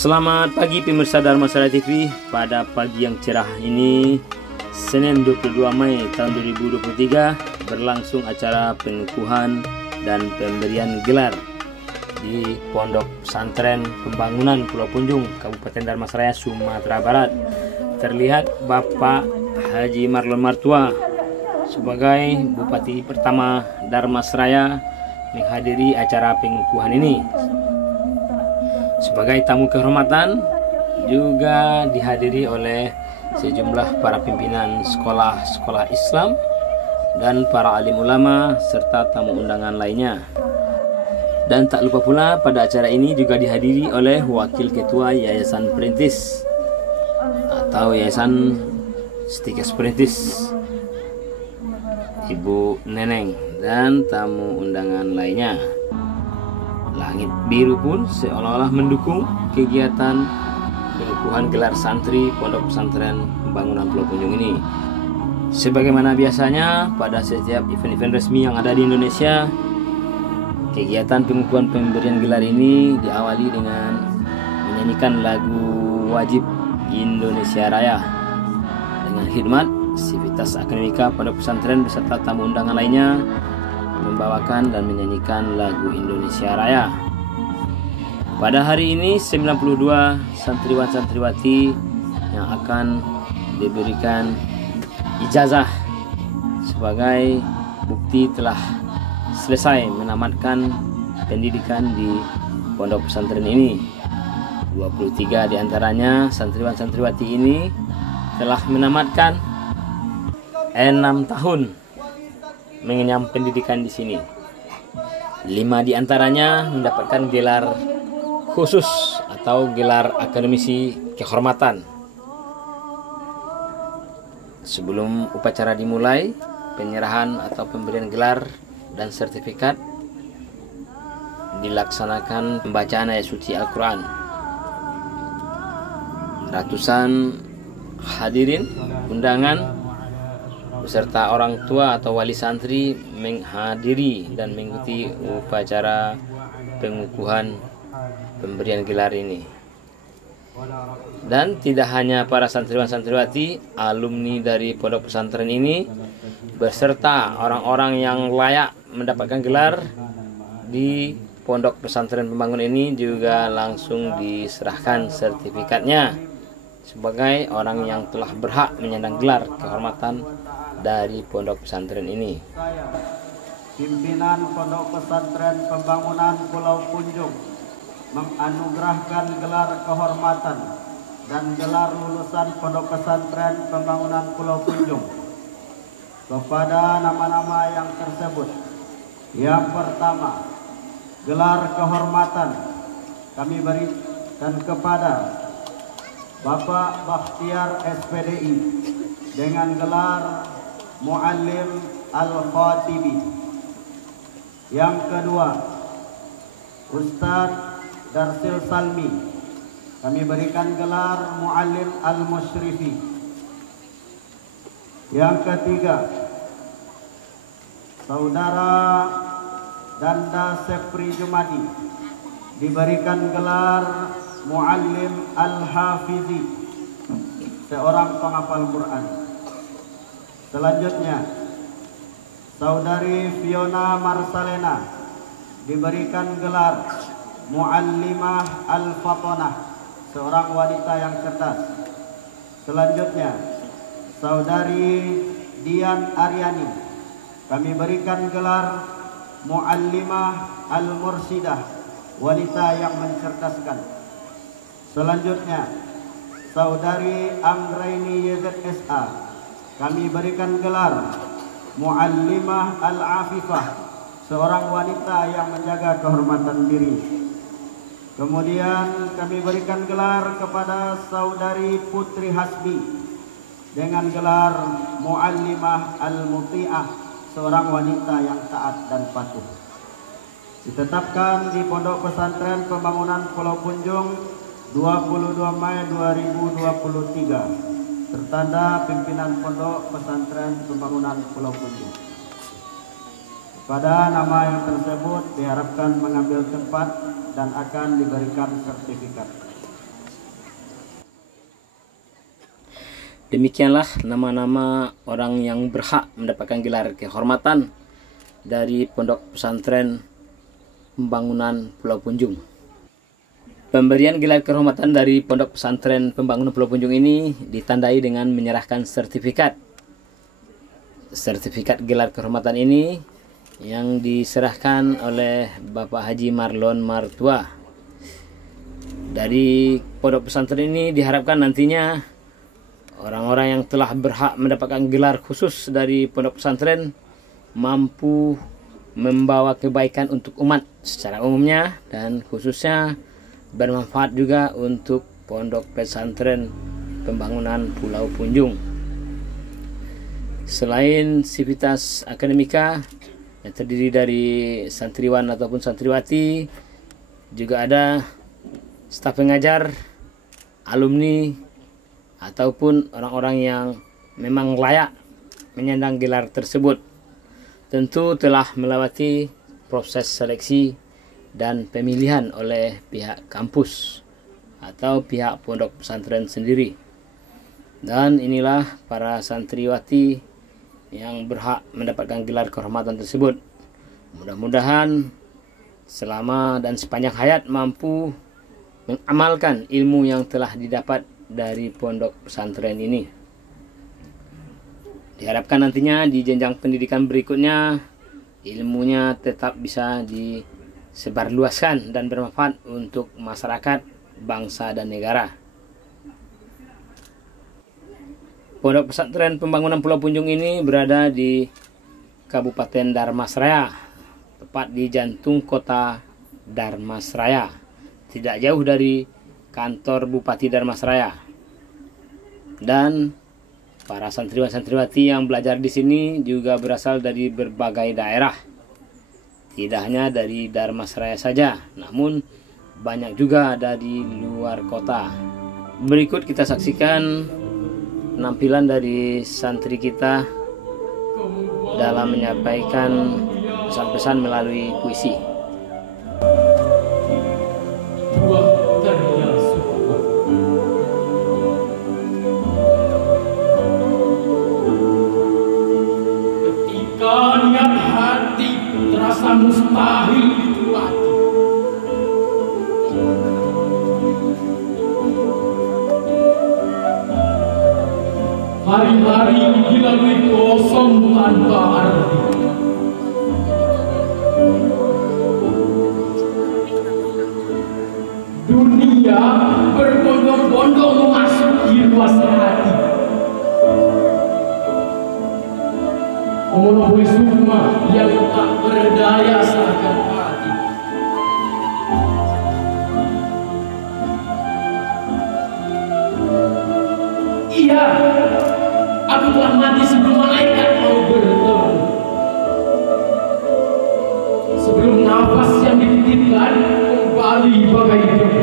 Selamat pagi pemirsa Dharma Saraya TV. Pada pagi yang cerah ini, Senin 22 Mei tahun 2023, berlangsung acara pengukuhan dan pemberian gelar di Pondok Pesantren Pembangunan Pulau Punjung, Kabupaten Dharma Saraya, Sumatera Barat. Terlihat Bapak Haji Marlon Martua sebagai Bupati pertama Dharma Saraya menghadiri acara pengukuhan ini. Sebagai tamu kehormatan juga dihadiri oleh sejumlah para pimpinan sekolah-sekolah Islam dan para alim ulama serta tamu undangan lainnya. Dan tak lupa pula pada acara ini juga dihadiri oleh Wakil Ketua Yayasan Perintis atau Yayasan Stikas Perintis, Ibu Neneng, dan tamu undangan lainnya. Langit biru pun seolah-olah mendukung kegiatan pengukuhan gelar santri Pondok Pesantren Pembangunan Pulau Punjung ini. Sebagaimana biasanya pada setiap event-event resmi yang ada di Indonesia, kegiatan pengukuhan pemberian gelar ini diawali dengan menyanyikan lagu wajib Indonesia Raya dengan khidmat Sivitas Akademika Pondok Pesantren beserta tamu undangan lainnya membawakan dan menyanyikan lagu Indonesia Raya. Pada hari ini 92 santriwan-santriwati yang akan diberikan ijazah sebagai bukti telah selesai menamatkan pendidikan di pondok pesantren ini. 23 diantaranya santriwan-santriwati ini telah menamatkan 6 tahun mengenyam pendidikan di sini. 5 diantaranya mendapatkan gelar khusus atau gelar akademisi kehormatan. Sebelum upacara dimulai, penyerahan atau pemberian gelar dan sertifikat dilaksanakan pembacaan ayat suci Al-Quran. Ratusan hadirin undangan beserta orang tua atau wali santri menghadiri dan mengikuti upacara pengukuhan pemberian gelar ini. Dan tidak hanya para santriwan-santriwati, alumni dari pondok pesantren ini beserta orang-orang yang layak mendapatkan gelar di pondok pesantren pembangunan ini juga langsung diserahkan sertifikatnya sebagai orang yang telah berhak menyandang gelar kehormatan dari pondok pesantren ini. Pimpinan Pondok Pesantren Pembangunan Pulau Punjung menganugerahkan gelar kehormatan dan gelar lulusan Pondok Pesantren Pembangunan Pulau Punjung kepada nama-nama yang tersebut. Yang pertama, gelar kehormatan kami berikan kepada Bapak Bakhtiar SPDI dengan gelar Muallim Al-Khatibi. Yang kedua, Ustadz Darsil Salmi, kami berikan gelar Muallim Al-Musyrifi. Yang ketiga, Saudara Danda Sepri Jumadi diberikan gelar Muallim Al-Hafizi, seorang penghafal Quran. Selanjutnya, Saudari Fiona Marsalena diberikan gelar Muallimah Al-Fatonah, seorang wanita yang cerdas. Selanjutnya, Saudari Dian Aryani kami berikan gelar Muallimah Al-Mursidah, wanita yang mencerdaskan. Selanjutnya, Saudari Anggraini YZSA kami berikan gelar Muallimah Al-Afifah, seorang wanita yang menjaga kehormatan diri. Kemudian kami berikan gelar kepada Saudari Putri Hasbi dengan gelar Muallimah Al-Muti'ah, seorang wanita yang taat dan patuh. Ditetapkan di Pondok Pesantren Pembangunan Pulau Punjung 22 Mei 2023. Tertanda pimpinan Pondok Pesantren Pembangunan Pulau Punjung. Pada nama yang tersebut diharapkan mengambil tempat dan akan diberikan sertifikat. Demikianlah nama-nama orang yang berhak mendapatkan gelar kehormatan dari Pondok Pesantren Pembangunan Pulau Punjung. Pemberian gelar kehormatan dari Pondok Pesantren Pembangunan Pulau Punjung ini ditandai dengan menyerahkan sertifikat. Sertifikat gelar kehormatan ini yang diserahkan oleh Bapak Haji Marlon Martua. Dari Pondok Pesantren ini diharapkan nantinya orang-orang yang telah berhak mendapatkan gelar khusus dari Pondok Pesantren mampu membawa kebaikan untuk umat secara umumnya dan khususnya bermanfaat juga untuk Pondok Pesantren Pembangunan Pulau Punjung. Selain sivitas akademika yang terdiri dari santriwan ataupun santriwati, juga ada staf pengajar, alumni, ataupun orang-orang yang memang layak menyandang gelar tersebut. Tentu telah melewati proses seleksi dan pemilihan oleh pihak kampus atau pihak pondok pesantren sendiri. Dan inilah para santriwati yang berhak mendapatkan gelar kehormatan tersebut. Mudah-mudahan selama dan sepanjang hayat mampu mengamalkan ilmu yang telah didapat dari pondok pesantren ini. Diharapkan nantinya di jenjang pendidikan berikutnya ilmunya tetap bisa disebarluaskan dan bermanfaat untuk masyarakat, bangsa dan negara. Pondok Pesantren Pembangunan Pulau Punjung ini berada di Kabupaten Dharmasraya, tepat di jantung kota Dharmasraya, tidak jauh dari kantor Bupati Dharmasraya. Dan para santriwan-santriwati yang belajar di sini juga berasal dari berbagai daerah. Tidak hanya dari Dharmasraya saja, namun banyak juga dari luar kota. Berikut kita saksikan penampilan dari santri kita dalam menyampaikan pesan-pesan melalui puisi. Ketika niat hati terasa mustahil ditepati, hari-hari dilalui kosong tanpa arti. Dunia berbondong-bondong memasuki ruas hati. Memenuhi sukma yang tak berdaya seakan hati. Iya, aku telah mati sebelum malaikat mau bertemu. Sebelum nafas yang dititipkan kembali bagai debu.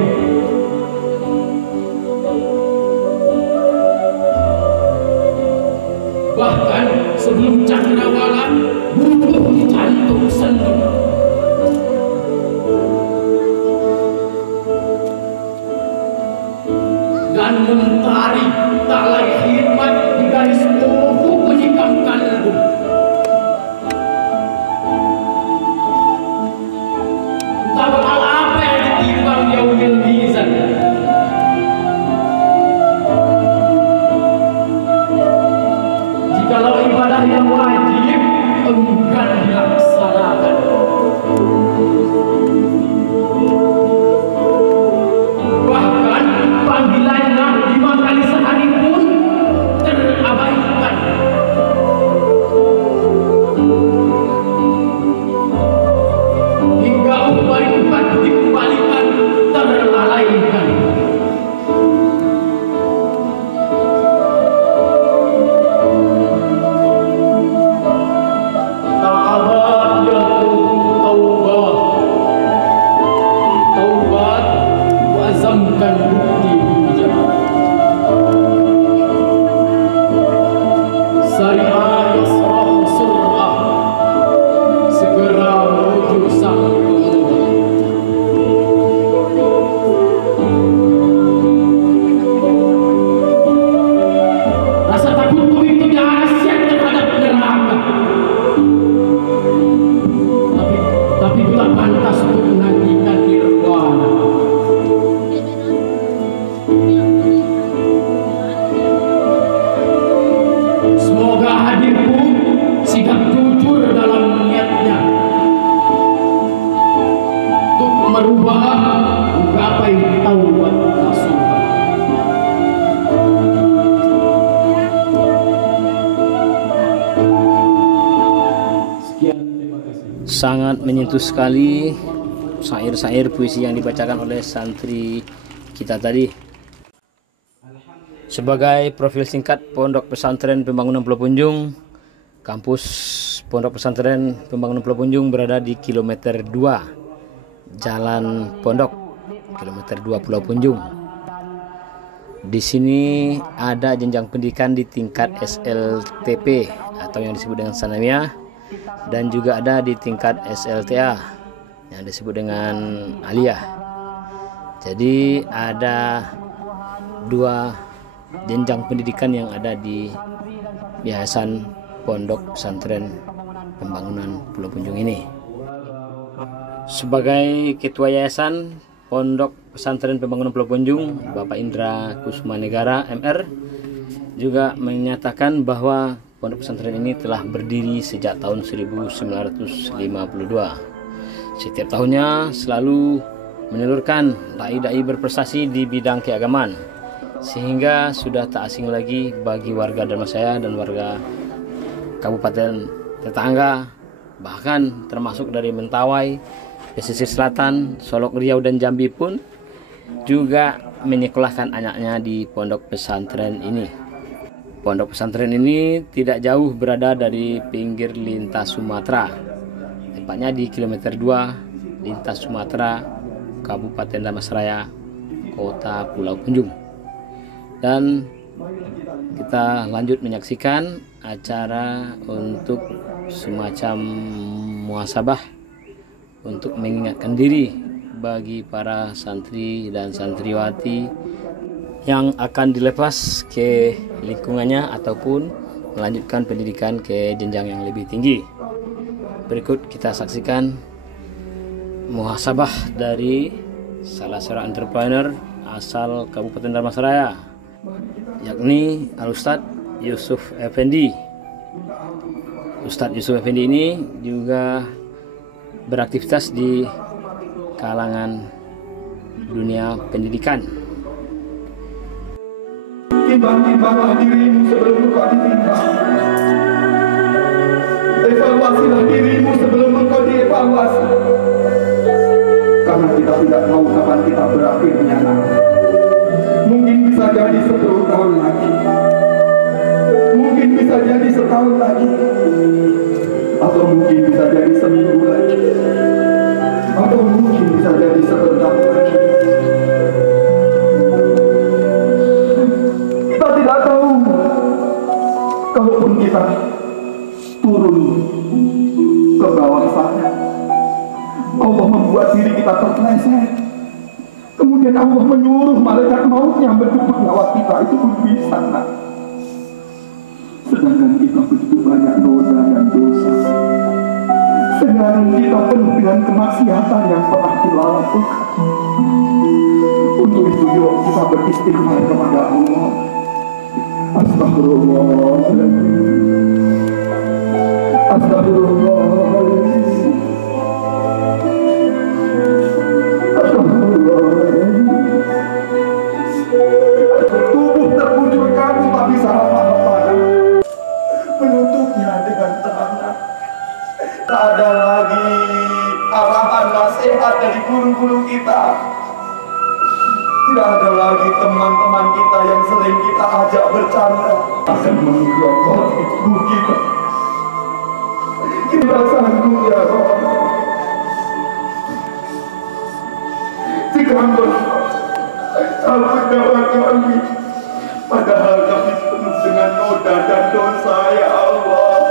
Bahkan sebelum cakrawala butuh di jantung sendu. Dan mentari tak lagi khidmat di garis ufuk menyikam kalbu. Tak bakal apa yang ditimbang yaumil mizan. Jikalau ibadah yang wajib enggan dilaksanakan, bahkan panggilannya 5 kali sehari pun terabaikan. Hingga upah tempat dikembalikan terlalaikan. Sangat menyentuh sekali syair-syair puisi yang dibacakan oleh santri kita tadi. Sebagai profil singkat Pondok Pesantren Pembangunan Pulau Punjung, kampus Pondok Pesantren Pembangunan Pulau Punjung berada di kilometer 2 Jalan Pondok, kilometer 2 Pulau Punjung. Di sini ada jenjang pendidikan di tingkat SLTP atau yang disebut dengan sanawiyah, dan juga ada di tingkat SLTA yang disebut dengan aliyah. Jadi ada 2 jenjang pendidikan yang ada di Yayasan Pondok Pesantren Pembangunan Pulau Punjung ini. Sebagai Ketua Yayasan Pondok Pesantren Pembangunan Pulau Punjung, Bapak Indra Kusmanegara MR juga menyatakan bahwa Pondok Pesantren ini telah berdiri sejak tahun 1952. Setiap tahunnya selalu menelurkan dai-dai berprestasi di bidang keagamaan, sehingga sudah tak asing lagi bagi warga Dharmasaya dan warga kabupaten tetangga, bahkan termasuk dari Mentawai, pesisir selatan, Solok, Riau, dan Jambi pun juga menyekolahkan anaknya di pondok pesantren ini. Pondok pesantren ini tidak jauh berada dari pinggir lintas Sumatera, tepatnya di kilometer 2 lintas Sumatera, Kabupaten Dharmasraya, Kota Pulau Punjung. Dan kita lanjut menyaksikan acara untuk semacam muhasabah untuk mengingatkan diri bagi para santri dan santriwati yang akan dilepas ke lingkungannya ataupun melanjutkan pendidikan ke jenjang yang lebih tinggi. Berikut kita saksikan muhasabah dari salah seorang entrepreneur asal Kabupaten Dharmasraya, yakni Al-Ustadz Yusuf Effendi. Ustadz Yusuf Effendi ini juga beraktivitas di kalangan dunia pendidikan. Timbang-timbanglah dirimu sebelum engkau ditimbang. Evaluasilah dirimu sebelum engkau dievaluasi. Karena kita tidak tahu kapan kita berakhirnya. Mungkin bisa jadi 10 tahun lagi, mungkin bisa jadi setahun lagi, atau mungkin bisa jadi seminggu lagi, atau mungkin bisa jadi sebentar lagi. Kita tidak tahu. Kalaupun kita turun ke bawah sana, Allah membuat diri kita terpeleset, kemudian Allah menyuruh malaikat maut yang bertumpuk lewat kita, itu pun bisa. Sedangkan kita begitu banyak dosa dan dosa, sedangkan kita penuh dengan kemaksiatan yang pernah kita lakukan. Untuk itu yuk kita beristighfar kepada Allah. Astagfirullahaladzim, astagfirullahaladzim, tubuh terbujur kamu tak bisa apa-apa, menutupnya dengan tangan. Tak ada lagi arahan nasihat dari guru-guru kita. Tidak ada lagi teman-teman kita yang sering kita ajak bercanda akan menggerogoti tubuh kita. Kita sanggup ya Allah. Jika hamba ampun nyawa kami, padahal kami penuh dengan noda dan dosa ya Allah.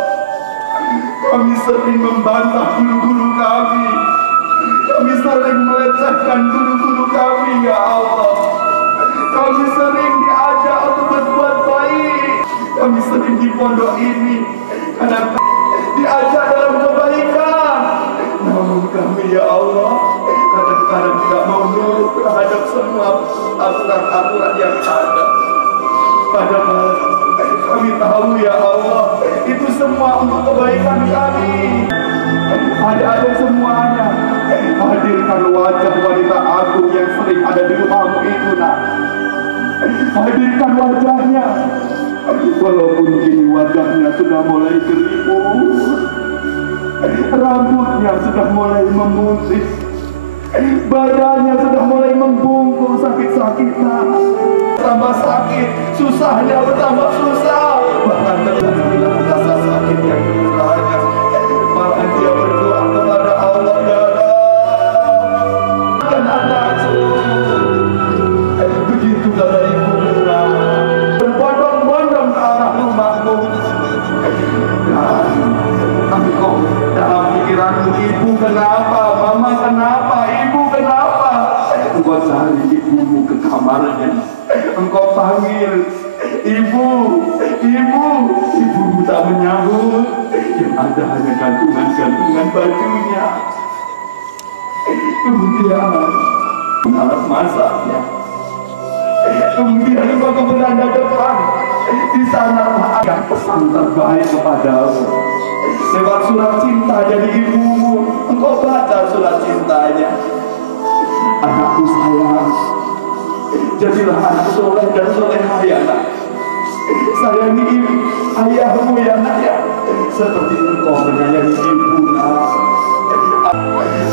Kami sering membantah guru-guru kami, kami sering melecehkan guru-guru kami ya Allah. Kami sering diajak untuk berbuat baik, kami sering di pondok ini karena diajak dalam kebaikan. Namun kami ya Allah kadang-kadang tidak mau nurut terhadap semua aturan-aturan yang ada. Padahal kami tahu ya Allah, itu semua untuk kebaikan kami. Adik-adik semuanya, hadirkan wajah wanita agung yang sering ada di rumahmu itu, nak. Hadirkan wajahnya, walaupun kini wajahnya sudah mulai keriput. Rambutnya sudah mulai memutih, badannya sudah mulai membungkuk sakit-sakitan. Tambah sakit, susahnya bertambah susah. Bahkan terjadi rasa sakit yang bertanya. Malah dia berdoa kepada Allah, ya Allah, kan anakku. Begitu kata ibu Muna, berbondong-bondong ke arah rumahku. Tapi kok dalam pikiranmu, ibu kenapa, mama kenapa, ibu kenapa? Engkau cari ibumu ke kamarnya, engkau panggil, ibu, ibumu tak menyahut. Yang ada hanya gantungan-gantungan bajunya. Kemudian alat masaknya. Kemudian engkau ke beranda depan. Di sana ada pesan terbaik kepadamu. Lewat surat cinta dari ibumu, engkau baca surat cintanya. Anakku sayang, jadilah anak soleh dan solehah ya nak. Sayangi ibu, ayahmu ya nak ya, seperti engkau menyayangi ibu nak.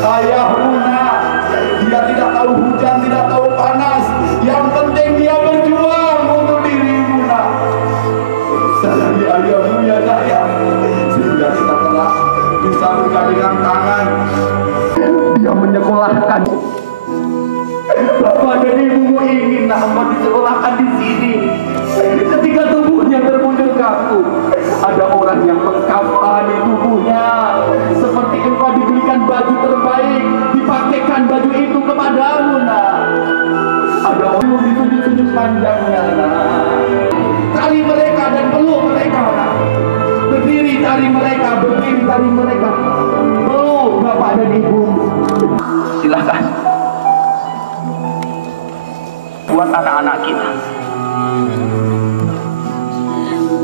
Ayahmu nak, dia tidak tahu hujan, tidak tahu panas. Yang penting dia berjuang untuk dirimu nak. Sayangi ayahmu ya nak ya, sehingga kita telah bisa bergandengan tangan. Dia menyekolahkan. Bapak dan ibumu ingin hamba disekolahkan di sini. Ketika tubuhnya terbujur kaku, ada orang yang mengkafani tubuhnya. Seperti engkau diberikan baju terbaik, dipakaikan baju itu kepadamu nak. Ada orang di sudut-sudut pandangnya nak. Tali mereka dan peluk mereka nak. Berdiri tali mereka, berdiri tali mereka. Peluk bapak dan ibu. Silakan. Buat anak-anak kita,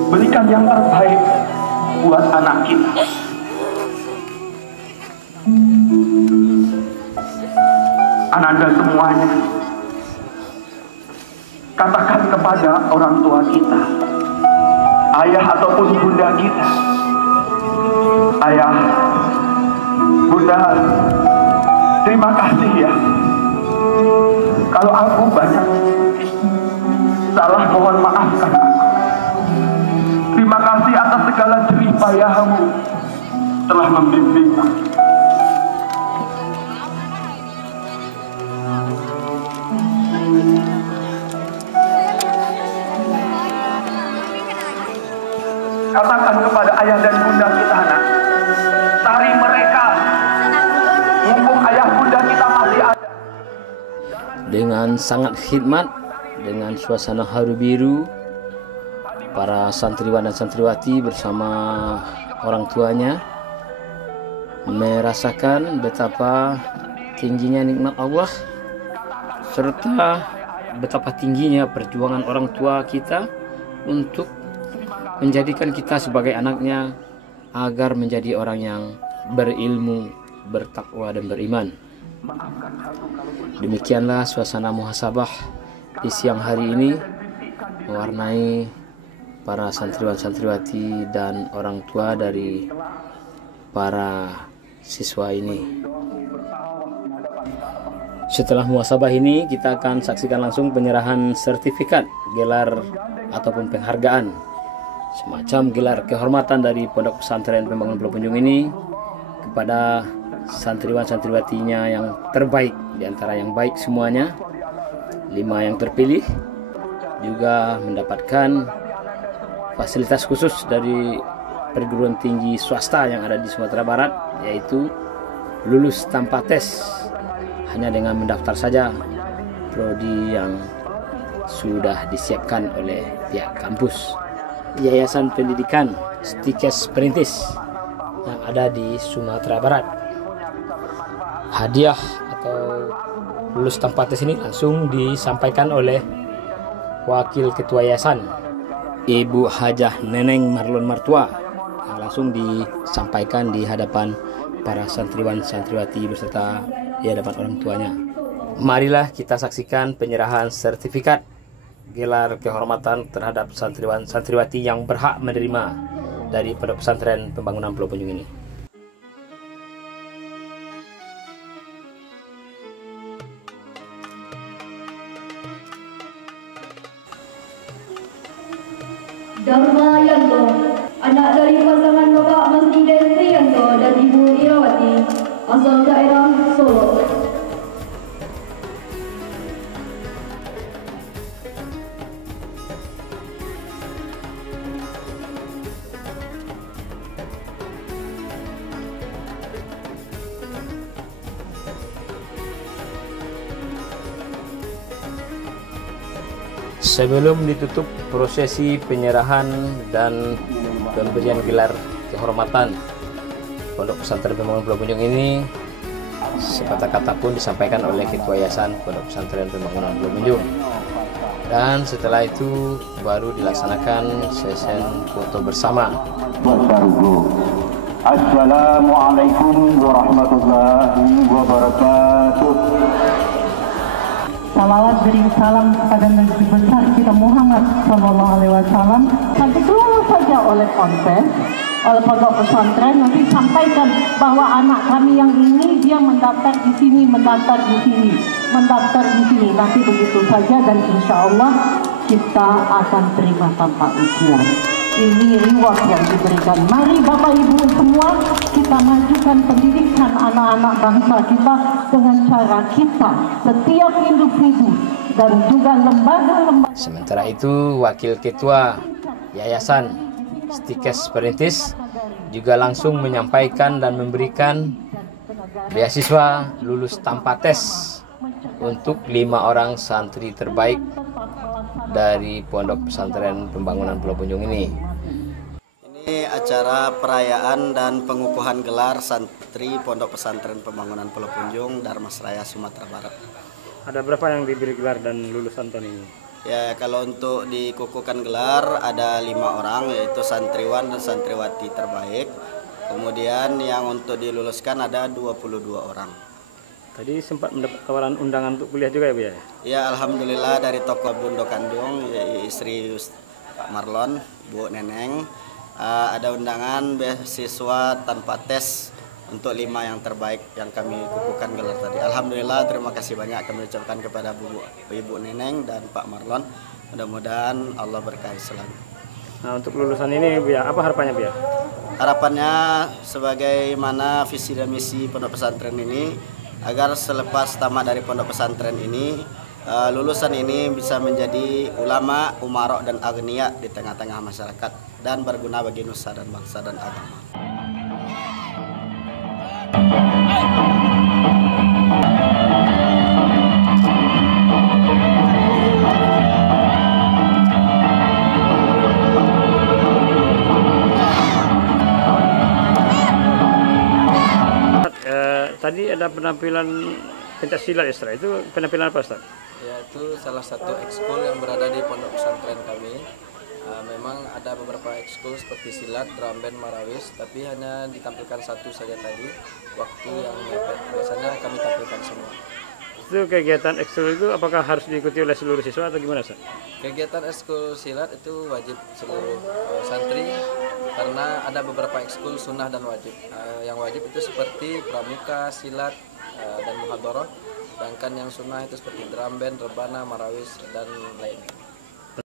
berikan yang terbaik buat anak kita. Ananda semuanya, katakan kepada orang tua kita, ayah ataupun bunda kita, ayah, bunda, terima kasih ya. Kalau aku banyak salah, mohon maafkan aku. Terima kasih atas segala jerih payahmu telah membimbingku. Katakan kepada ayah dan bunda kita nak, cari mereka, mumpung ayah bunda kita masih ada. Dengan sangat khidmat, dengan suasana haru biru, para santriwan dan santriwati bersama orang tuanya merasakan betapa tingginya nikmat Allah serta betapa tingginya perjuangan orang tua kita untuk menjadikan kita sebagai anaknya agar menjadi orang yang berilmu, bertakwa dan beriman. Demikianlah suasana muhasabah di siang hari ini mewarnai para santriwan-santriwati dan orang tua dari para siswa ini. Setelah muhasabah ini kita akan saksikan langsung penyerahan sertifikat, gelar ataupun penghargaan, semacam gelar kehormatan dari Pondok Pesantren Pembangunan Pulau Punjung ini kepada santriwan-santriwatinya yang terbaik, di antara yang baik semuanya. 5 yang terpilih juga mendapatkan fasilitas khusus dari perguruan tinggi swasta yang ada di Sumatera Barat, yaitu lulus tanpa tes, hanya dengan mendaftar saja prodi yang sudah disiapkan oleh pihak kampus. Yayasan Pendidikan Stikes Perintis yang ada di Sumatera Barat. Hadiah atau lulus tanpa tes ini langsung disampaikan oleh Wakil Ketua Yayasan, Ibu Hajah Neneng Marlon Martua, yang langsung disampaikan di hadapan para santriwan santriwati beserta di hadapan orang tuanya. Marilah kita saksikan penyerahan sertifikat gelar kehormatan terhadap santriwan santriwati yang berhak menerima dari Pondok Pesantren Pembangunan Pulau Punjung ini. Darmayanto, anak dari pasangan Bapak Menteri Dendrianto dan Ibu Irawati, asal daerah Solo. Sebelum ditutup prosesi penyerahan dan pemberian gelar kehormatan Pondok Pesantren Pembangunan Pulau Punjung ini, sepatah kata pun disampaikan oleh Ketua Yayasan Pondok Pesantren Pembangunan Pulau Punjung. Dan setelah itu baru dilaksanakan sesi foto bersama. Assalamualaikum warahmatullahi wabarakatuh. Salawat beri salam kepada Nabi besar kita Muhammad Sallallahu Alaihi Wasallam. Nanti keluar saja oleh konten, oleh pondok pesantren, nanti sampaikan bahwa anak kami yang ini dia mendaftar di sini, mendaftar di sini, mendaftar di sini. Nanti begitu saja dan insya Allah kita akan terima tanpa ujian. Ini reward yang diberikan. Mari Bapak Ibu semua kita majukan pendidikan anak-anak bangsa kita dengan cara kita, setiap individu dan juga lembaga-lembaga. Sementara itu, Wakil Ketua Yayasan Stikes Perintis juga langsung menyampaikan dan memberikan beasiswa lulus tanpa tes untuk 5 orang santri terbaik dari Pondok Pesantren Pembangunan Pulau Punjung ini. Ini acara perayaan dan pengukuhan gelar santri Pondok Pesantren Pembangunan Pulau Punjung, Darmasraya, Sumatera Barat. Ada berapa yang diberi gelar dan lulusan tahun ini? Ya, kalau untuk dikukuhkan gelar ada 5 orang, yaitu santriwan dan santriwati terbaik. Kemudian yang untuk diluluskan ada 22 orang. Tadi sempat mendapat tawaran undangan untuk kuliah juga ya Bu ya? Ya, alhamdulillah dari tokoh Bundo Kandung, istri Pak Marlon, Bu Neneng, ada undangan beasiswa tanpa tes untuk 5 yang terbaik yang kami kukuhkan gelar tadi. Alhamdulillah, terima kasih banyak kami ucapkan kepada Ibu Neneng dan Pak Marlon. Mudah-mudahan Allah berkahi selalu. Nah, untuk lulusan ini Bu ya, apa harapannya Bu ya? Harapannya sebagaimana visi dan misi pondok pesantren ini, agar selepas tamat dari pondok pesantren ini, lulusan ini bisa menjadi ulama, umarok dan agniya di tengah-tengah masyarakat dan berguna bagi nusa dan bangsa dan agama. Tadi ada penampilan pencaksilat ya, Ustaz. Itu penampilan apa, Ustaz? Ya, itu salah satu ekskul yang berada di pondok pesantren kami. Memang ada beberapa ekskul seperti silat, drum band, marawis, tapi hanya ditampilkan satu saja tadi, waktu yang mepet. Biasanya kami tampilkan semua. Itu kegiatan ekskul itu apakah harus diikuti oleh seluruh siswa atau gimana, Ustaz? Kegiatan ekskul silat itu wajib seluruh santri, karena ada beberapa ekskul sunnah dan wajib. Yang wajib itu seperti pramuka, silat, dan muhadharah. Sedangkan yang sunnah itu seperti drum band, rebana, marawis, dan lainnya.